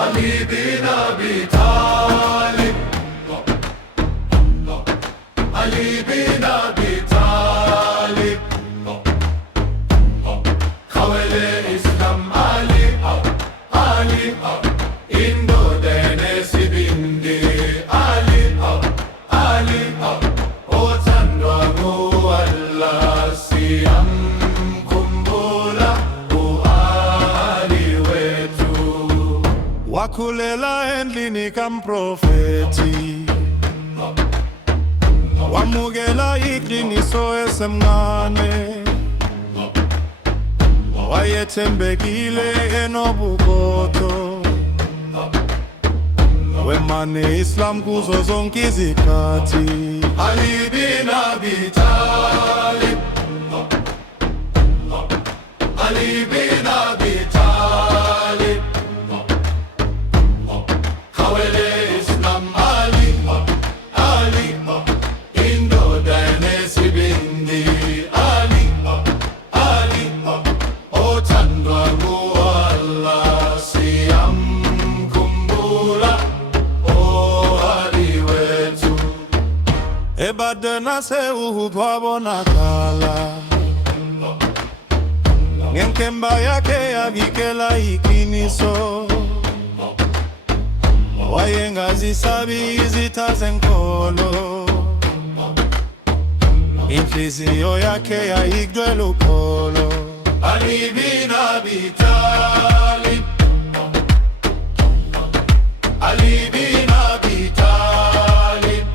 علي بن أبي طالب، علي بن أبي طالب، خوال إسلام علي، علي إندو دنس بندي علي، علي أوتندو مولا سيام wakulela endlini kamprofeti, wamukela iqiniso esemncane, wayethembekile enobugodo, wemane Islam kuzo zonke izikhathi. Ali bin Abi Talib, Ali bin Abi Talib, Islam Ali, Ali Indo Dynasty Bindi Ali, Ali Otandwa Mualla Siam Kumbula O Ali wetu Ebadena se uhubwabonakala, ngenkemba yake yabikela iqiniso, wayengazisabi izitha zenkolo, inhliziyo yakhe yayigcwele ukholo. Ali bin Abi Talib, Ali bin Abi Talib,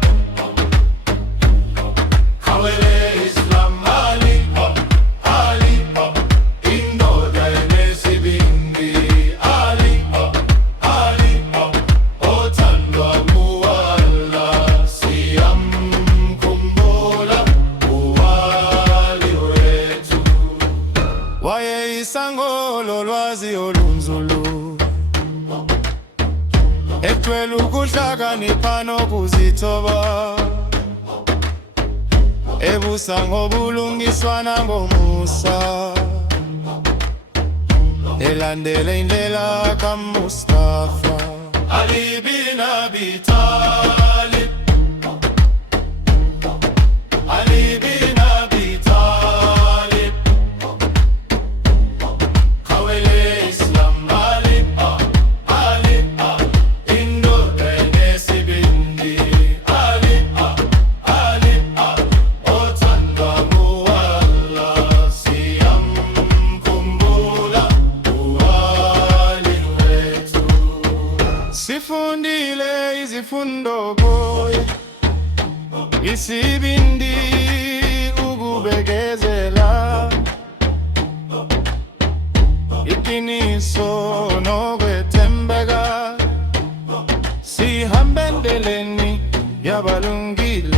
khawale Islam Ali, Ali Indo Dynasty Bindi Ali, Ali Otandwa mualla Siam kumbula uwali wetu. Waye isangolo lwazi olunzulu, egcwele ukuhlakanipha nokuzithoba, ebusa ngobulungiswa nangomusa, elandela indlela kaMustafa. Ali bin Abi Talib, Ali bin Abi Talib, khawale Islam Ali, Ali Indo Dynasty Bindi Ali, Ali Otandwa mualla Siam kumbula uwali wetu. Sifundile izifundo kuye, isibindi ukubekezela, iqiniso nokwethembeka, sihambe endleleni yabalungile.